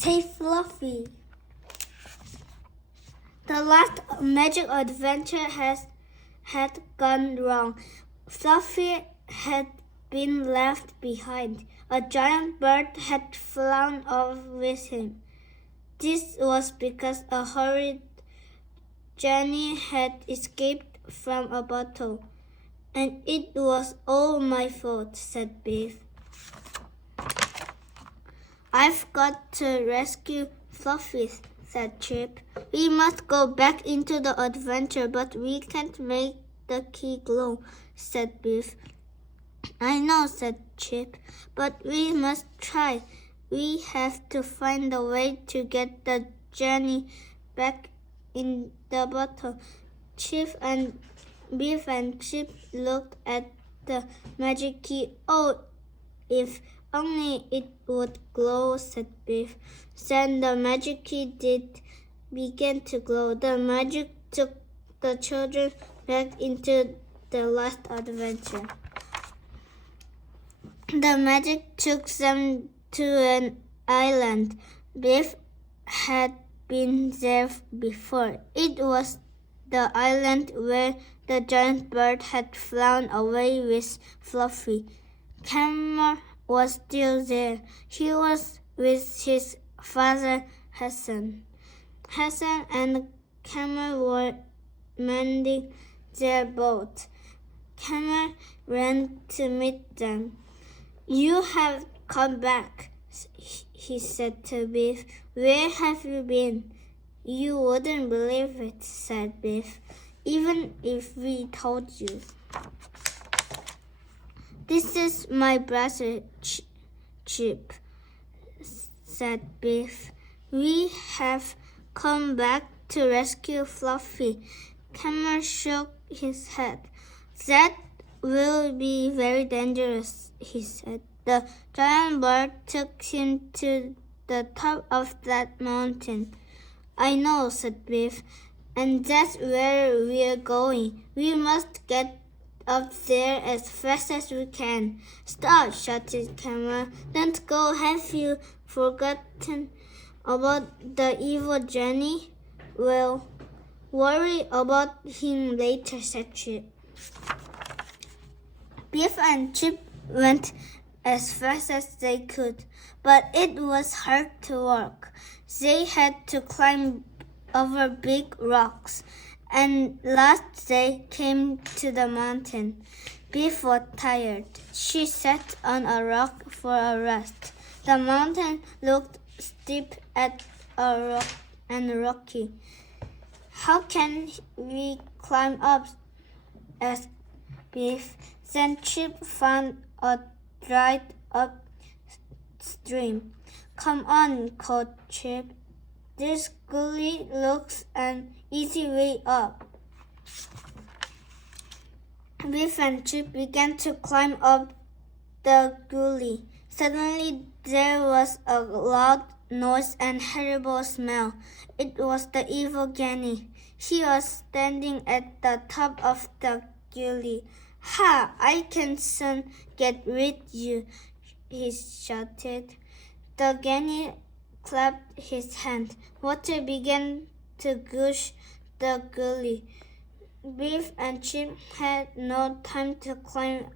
Say Fluffy. The last magic adventure had gone wrong. Fluffy had been left behind. A giant bird had flown off with him. This was because a horrid Jenny had escaped from a bottle. And it was all my fault, said Biff. I've got to rescue Fluffy, said Chip. We must go back into the adventure, but we can't make the key glow, said Biff. I know, said Chip, but we must try. We have to find a way to get the Jenny back in the bottle. Biff and Chip looked at the magic key. Oh, if only it would glow, said Biff. Then the magic key did begin to glow. The magic took the children back into the last adventure. The magic took them to an island. Biff had been there before. It was the island where the giant bird had flown away with Fluffy. Camel was still there. He was with his father Hassan. Hassan and Camel were mending their boat. Camel ran to meet them. You have come back, he said to Biff. Where have you been? You wouldn't believe it, said Biff, even if we told you. This is my brother Chip, said Biff. We have come back to rescue Fluffy. Camel shook his head. That will be very dangerous, he said. The giant bird took him to the top of that mountain. I know, said Biff, and that's where we're going. We must get up there as fast as we can. Stop, shouted Camel. Don't go. Have you forgotten about the evil Jenny? Well, worry about him later, said Chip. Biff and Chip went as fast as they could, but it was hard to walk. They had to climb over big rocks, and last they came to the mountain. Biff was tired. She sat on a rock for a rest. The mountain looked steep and rocky. How can we climb up? Asked Biff. Then Chip found a dried-up stream. Come on, called Chip. This gully looks an easy way up. Biff and Chip began to climb up the gully. Suddenly, there was a loud noise and horrible smell. It was the evil Jenny. He was standing at the top of the gully. Ha! I can soon get rid of you, he shouted. The Jenny clapped his hand. Water began to gush the gully. Biff and Chip had no time to climb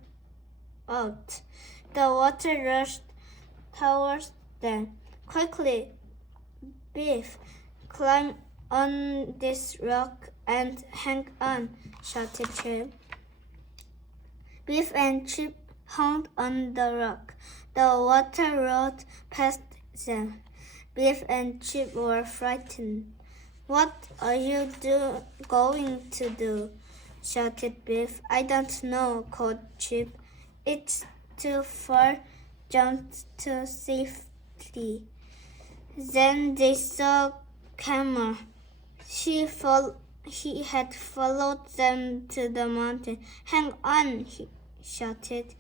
out. The water rushed towards them. Quickly, Biff, climb on this rock and hang on, shouted Chip. Biff and Chip hung on the rock. The water rolled past them. Biff and Chip were frightened. What are you going to do? Shouted Biff. I don't know, called Chip. It's too far down to safety. Then they saw Camel. He had followed them to the mountain. Hang on, he shouted.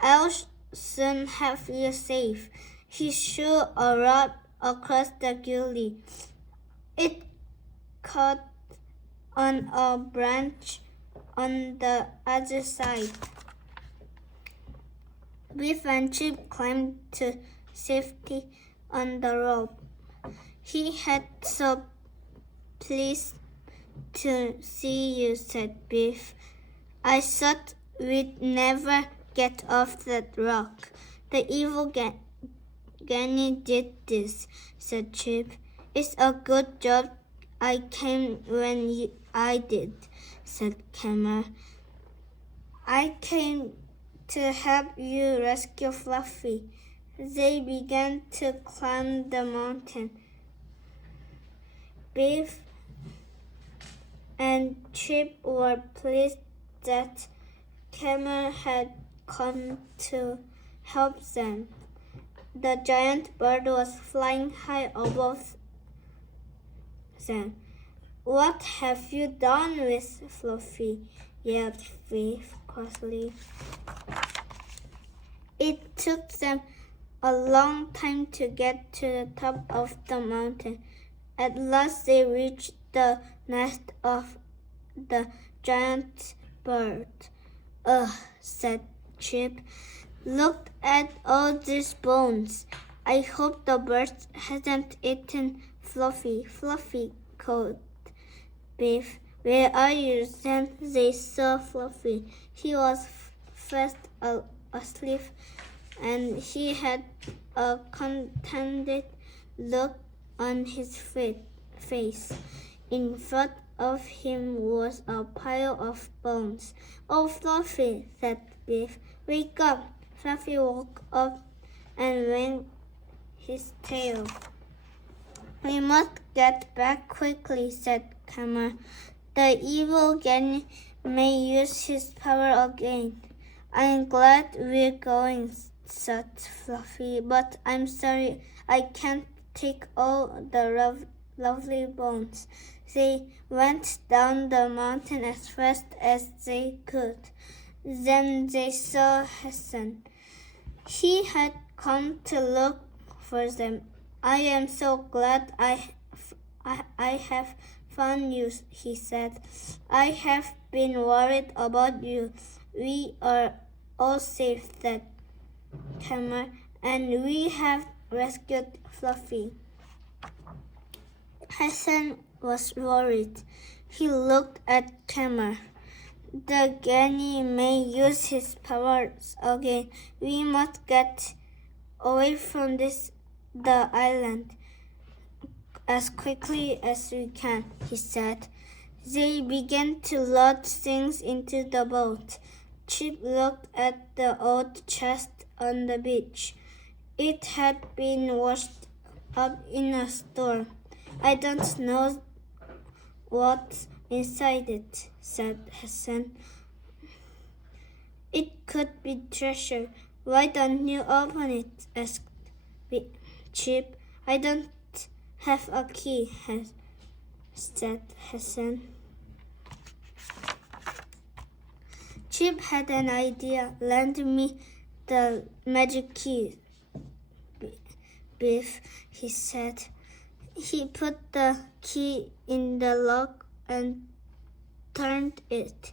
I'll soon have you safe. He threw a rod across the gully. It caught on a branch on the other side. Biff and Chip climbed to safety on the rope. He had so pleased to see you, said Biff. I thought we'd never get off that rock. The evil Granny did this, said Chip. It's a good job I came when I did, said Camel. I came to help you rescue Fluffy. They began to climb the mountain. Biff and Chip were pleased that Camel had come to help them. The giant bird was flying high above them. What have you done with Fluffy? Yelled Biff crossly. It took them a long time to get to the top of the mountain. At last they reached the nest of the giant bird. Ugh, said Chip. Look at all these bones. I hope the bird hasn't eaten Fluffy. Fluffy, called Biff. Where are you? Then they saw Fluffy. He was fast asleep, and he had a contented look on his face. In front of him was a pile of bones. Oh, Fluffy, said Biff. Wake up. Fluffy woke up and wagged his tail. We must get back quickly, said Camel. The evil Granny may use his power again. I'm glad we're going, said Fluffy, but I'm sorry I can't take all the lovely bones. They went down the mountain as fast as they could. Then they saw Hassan. He had come to look for them. I am so glad I have found you, he said. I have been worried about you. We are all safe, said Camel, and we have rescued Fluffy. Hassan was worried. He looked at Camel. The Granny may use his powers again. We must get away from the island as quickly as we can, he said. They began to load things into the boat. Chip looked at the old chest on the beach. It had been washed up in a storm. I don't know what's inside it, said Hassan. It could be treasure. Why don't you open it? Asked Chip. I don't have a key, said Hassan. Chip had an idea. Lend me the magic key, Biff, he said. He put the key in the lock and turned it.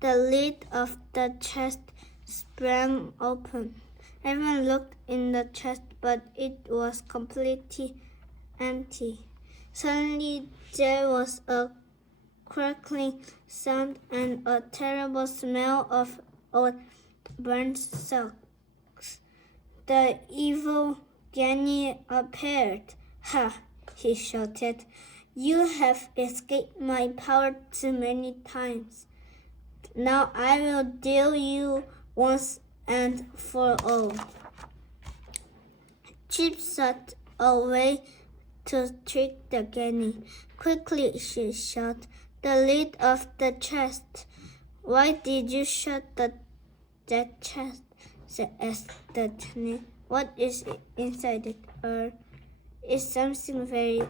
The lid of the chest sprang open. Everyone looked in the chest, but it was completely empty. Suddenly there was a crackling sound and a terrible smell of old burnt socks. The evil Granny appeared. Ha! He shouted. You have escaped my power too many times. Now I will deal you once and for all. Chip sought a way to trick the Granny. Quickly, she shut the lid of the chest. Why did you shut that chest? Asked the Granny. What is inside it? It's something very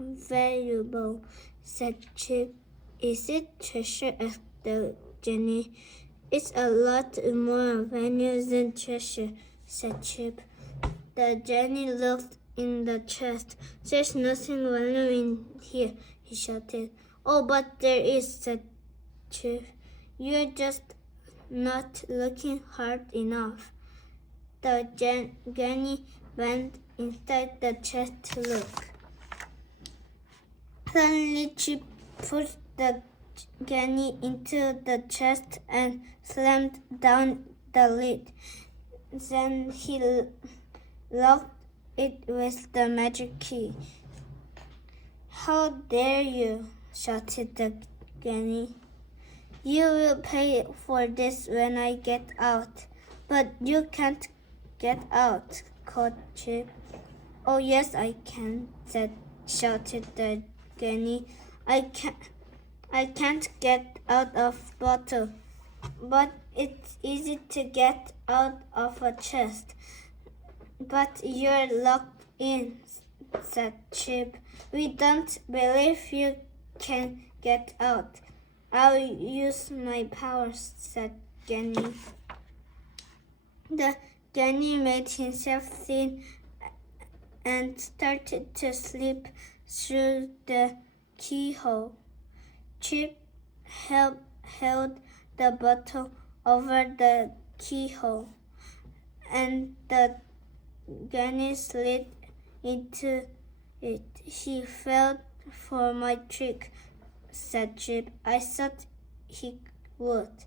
valuable, said Chip. Is it treasure? Asked the Granny. It's a lot more valuable than treasure, said Chip. The Granny looked in the chest. There's nothing valuable in here, he shouted. Oh, but there is, said Chip. You're just not looking hard enough. The Granny went inside the chest to look. Suddenly, Chip pushed the guinea into the chest and slammed down the lid. Then he locked it with the magic key. "How dare you!" shouted the guinea. "You will pay for this when I get out." "But you can't get out," called Chip. "Oh, yes, I can," shouted the guinea. I can't get out of bottle, but it's easy to get out of a chest." "But you're locked in," said Chip. "We don't believe you can get out." "I'll use my powers," said Genny. The Genny made himself thin and started to slip through the keyhole. Chip held the bottle over the keyhole, and the Genny slid into it. "He fell for my trick," said Chip. "I thought he would."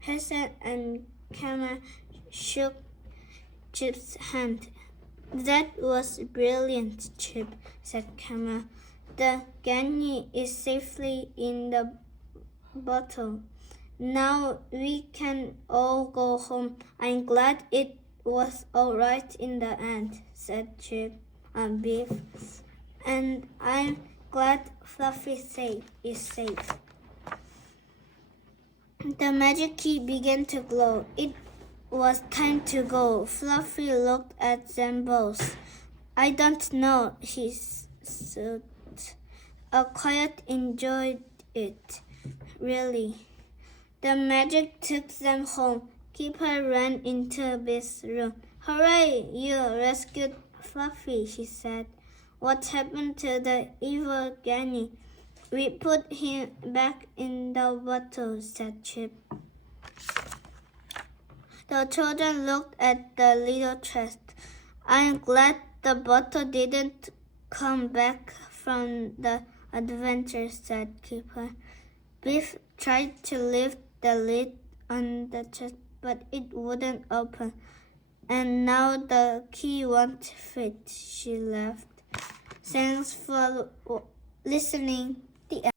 Hassan and Kama shook Chip's hand. "That was brilliant, Chip," said Kama. "The Gani is safely in the bottle. Now we can all go home. I'm glad it was all right in the end," said Chip and Beef. "And I'm glad Fluffy is safe." The magic key began to glow. It was time to go. Fluffy looked at them both. "I don't know," he said. Quiet enjoyed it, really. The magic took them home. Keeper ran into Beef's room. "Hooray! You rescued Fluffy," he said. "What happened to the evil Granny?" "We put him back in the bottle," said Chip. The children looked at the little chest. "I'm glad the bottle didn't come back from the adventure," said Keeper. Beef tried to lift the lid on the chest, but it wouldn't open. "And now the key won't fit," she laughed. Thanks for listening. The